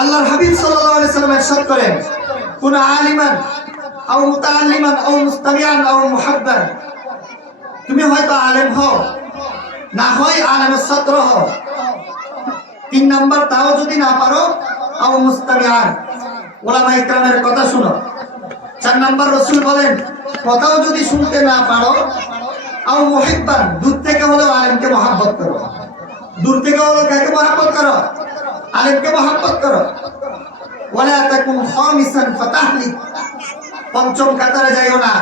আল্লাহর হাবিব সাল্লাম ইরশাদ করেন। কোন আলিমান তুমি হয়তো আলেম হও, না হয় আলেমের ছাত্র হও। তিন নাম্বার, তাও যদি না পারো, আও মুস্তামিআন। ওলামা ইকরামের কথা শুনো। চার নাম্বার, রসুল বলেন, কথাও যদি শুনতে না পারো, আও মুহিব্বান, দূর থেকে হলেও আলেমকে মহাব্বত করো। দূর থেকে হলেও কাকে মহাব্বত করো? আলেমকে মহাব্বত করো। ওয়ালা তাকুন খামিসান ফাতাহলি। পঞ্চম কাতারে যাইও না।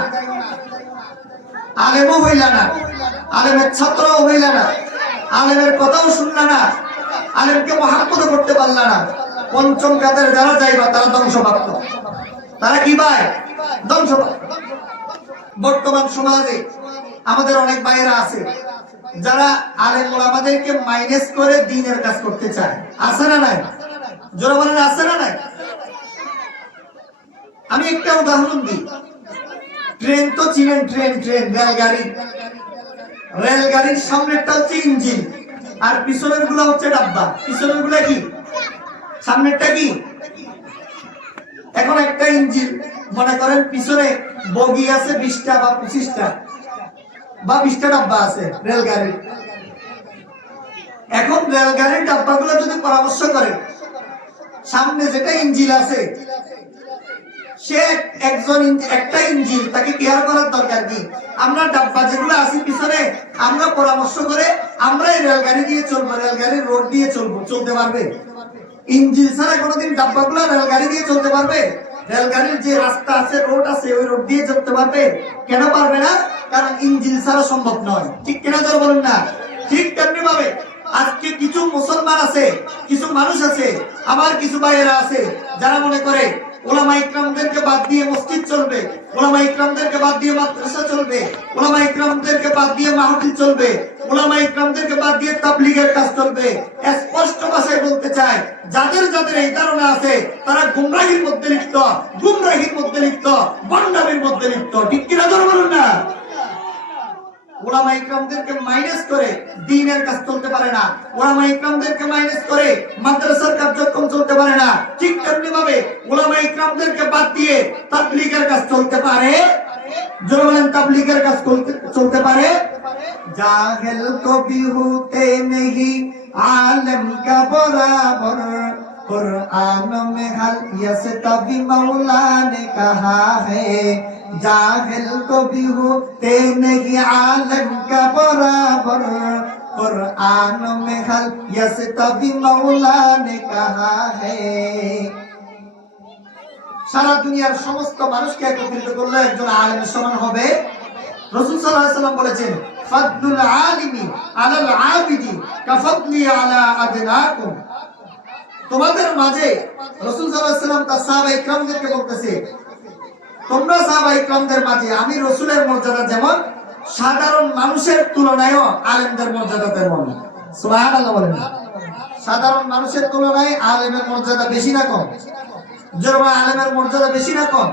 আলেমও হইলা না। আলেমের ছাত্রও হইলা না। আলেমের কথাও শুনলা না। আলেমকে মহাব্বত করতে পারলা না। পঞ্চম কাতারে যারা যাইবা, তারা ধ্বংসপ্রাপ্ত। তারা কি পায় ধ্বংসপ্রাপ্ত। বর্তমান সমাজে আমাদের অনেক ভাইয়েরা আছে, যারা আলেম ওলামাদেরকে মাইনাস করে দিনের কাজ করতে চায়। আছে না নাই? জোরে বলেন, আছে না নাই? আমি একটা উদাহরণ দিই। ট্রেন তো চিনেন, ট্রেন ট্রেন, রেলগাড়ি। রেলগাড়ির সামনেরটা হচ্ছে ইঞ্জিন, আর পিছনেরগুলা হচ্ছে ডাব্বা। পিছনেরগুলা কি? সামনেরটা কি? এখন একটা ইঞ্জিন। মনে করেন পিছনে বগি আছে বিশটা বা পঁচিশটা। বা ডাব্বা আছে রেলগাড়ির এখন রেলগাড়ির যদি পরামর্শ করে, সামনে যেটা ইঞ্জিন আছে, সে একজন একটা ইঞ্জিন, তাকে কেয়ার করার দরকার আমরা ডাব্বা যেগুলো আছি পিছনে, আমরা পরামর্শ করে আমরা এই রেলগাড়ি দিয়ে চলবো রেলগাড়ির রোড দিয়ে চলবো। চলতে পারবে? ইঞ্জিন ছাড়া কোনোদিন ডাব্বাগুলো রেলগাড়ি দিয়ে চলতে পারবে? রেলগাড়ির যে রাস্তা আছে রোড আছে, ওই রোড দিয়ে চলতে পারবে? কেন পারবে না? কারণ ইঞ্জিন ছাড়া সম্ভব নয়। ঠিক কেন ধর বলুন না? ঠিক তেমনি ভাবে আজকে কিছু মুসলমান আছে, কিছু মানুষ আছে, আবার কিছু ভাইয়েরা আছে, যারা মনে করে ওলামা ইকরামদেরকে বাদ দিয়ে মসজিদ চলবে, ওলামা ইকরামদেরকে বাদ দিয়ে মাদ্রাসা চলবে, ওলামা ইকরামদেরকে বাদ দিয়ে মাহফিল চলবে, ওলামা ইকরামদেরকে বাদ দিয়ে তাবলিগের কাজ চলবে। স্পষ্ট ভাষায় বলতে যাদের যাদের এই ধারণা আছে, তারা গুমরাহির মধ্যে লিপ্ত, গুমরাহির মধ্যে লিপ্ত মধ্যে লিপ্ত। ঠিক কিনা ধর বলুন না? ওলামা ইকরামদেরকে মাইনাস করে দিনের কাজ চলতে পারে না। ওলামা ইকরামদেরকে মাইনাস করে মাদ্রাসার কার্যক্রম চলতে পারে না, ঠিক তেমনি ভাবে ওলামা ইকরামদেরকে বাদ দিয়ে তাবলীগের কাজ চলতে পারে। জোরে বলেন, তাবলীগের কাজ চলতে পারে? জাহেল কবি হতে নেহি আলম কা বরাবর कुरान में हल यस तभी मौला ने कहा है जाहिल को भी होते नहीं आलम का बराबर कुरान में हल यस तभी मौला ने कहा है সারা দুনিয়ার সমস্ত মানুষকে একত্রিত করলে একজন আলেমের সমান হবে রসুল সাল্লাল্লাহু আলাইহি সাল্লাম বলেছেন ফাদলুল আলিমি আলাল আবিদি কাফাদলি আলা আদনাকুম তোমাদের মাঝে রসুল সাল্লাম তার সাহাবা ইকরামদেরকে বলতেছে, তোমরা সাহাবা ইকরামদের মাঝে, আমি রসুলের মর্যাদা যেমন সাধারণ মানুষের তুলনায়ও আলেমদের মর্যাদা তেমন। সাধারণ মানুষের তুলনায় আলেমের মর্যাদা বেশি না কম। জোরবা আলেমের মর্যাদা বেশি না কম?